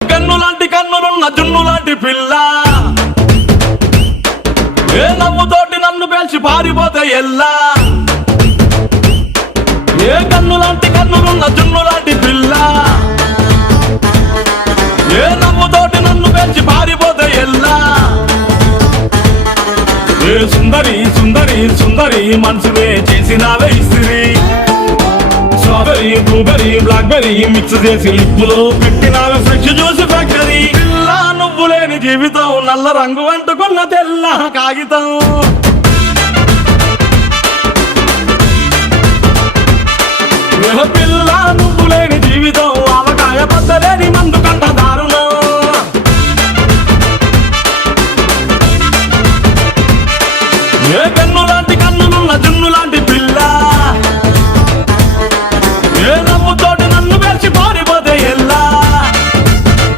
కన్నులాంటి కన్నులున్న జున్ను లాంటి పిల్ల, ఏ నవ్వుతోటి నన్ను పేల్చి పారిపోతే ఎల్లా. ఏ కన్నులాంటి కన్నులున్న జున్ను లాంటి పిల్ల, ఏ నవ్వుతోటి నన్ను పేల్చి పారిపోతే ఎల్లా. ఏ సుందరి సుందరి సుందరి మనసువే చేసినావే ఇస్త్రీ. స్ట్రాబెరీ బ్లూబెరీ బ్లాక్బెరీ మిక్స్ చేసి లిప్పులో పెట్టినావే ఫ్రెష్ జ్యూస్ ఫ్యాక్టరీ. పిల్ల నువ్వు లేని జీవితం నల్ల రంగు అంటుకున్న తెల్ల కాగితం. పిల్ల నువ్వు లేని జీవితం ఆవకాయ బద్దలేని మందు కంటదా.